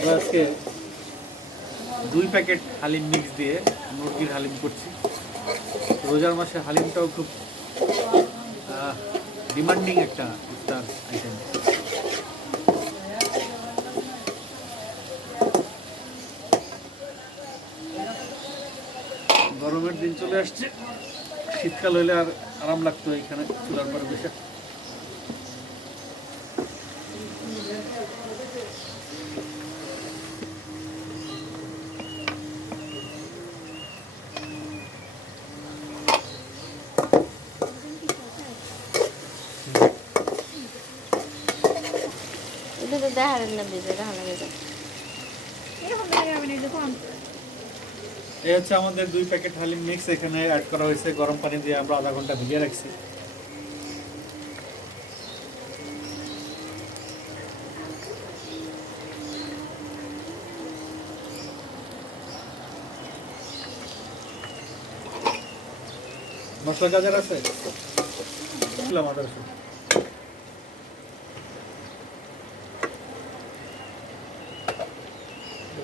আমরা আজকে দুই প্যাকেট হালিম মিক্স দিয়ে মুরগির হালিম করছি। রোজার মাসে হালিমটাও খুব ডিমান্ডিং একটা ইফতার আইটেম গরমের দিন চলে আসছে। শীতকাল হইলে আর আরাম লাগতো এখানে চুলার পরে বসে। তো দেখার না দিতে দেখা লাগে যায় এরকম লাগে মানে যখন এই হচ্ছে আমাদের দুই প্যাকেট হালিম মিক্স এখানে অ্যাড করা হয়েছে গরম পানি দিয়ে আমরা আধা ঘণ্টা ভিজিয়ে রাখছি। মশলা গাজর আছে? দিলাম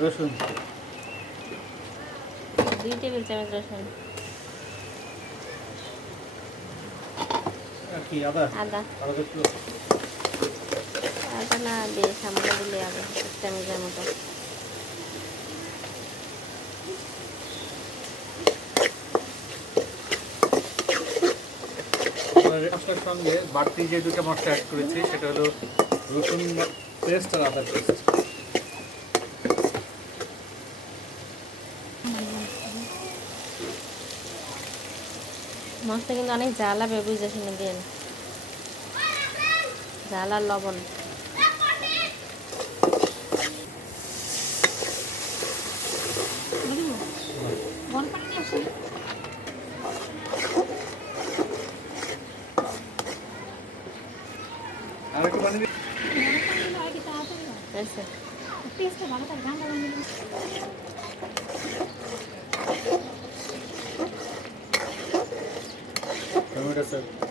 রসুন। দুই টেবিল চামচ রসুন। কি আদা? আদা। আদা না দিয়ে সামনে দিলে হবে এক চামচের মতো। মশলার সঙ্গে বাড়তি যে দুটো মশলা অ্যাড করেছি সেটা হলো রসুন পেস্ট আর আদা পেস্ট মাছটা কিন্তু অনেক জ্বালা বুঝে শুনে দিন। জ্বাল আর লবণ বুঝলো গরম পানি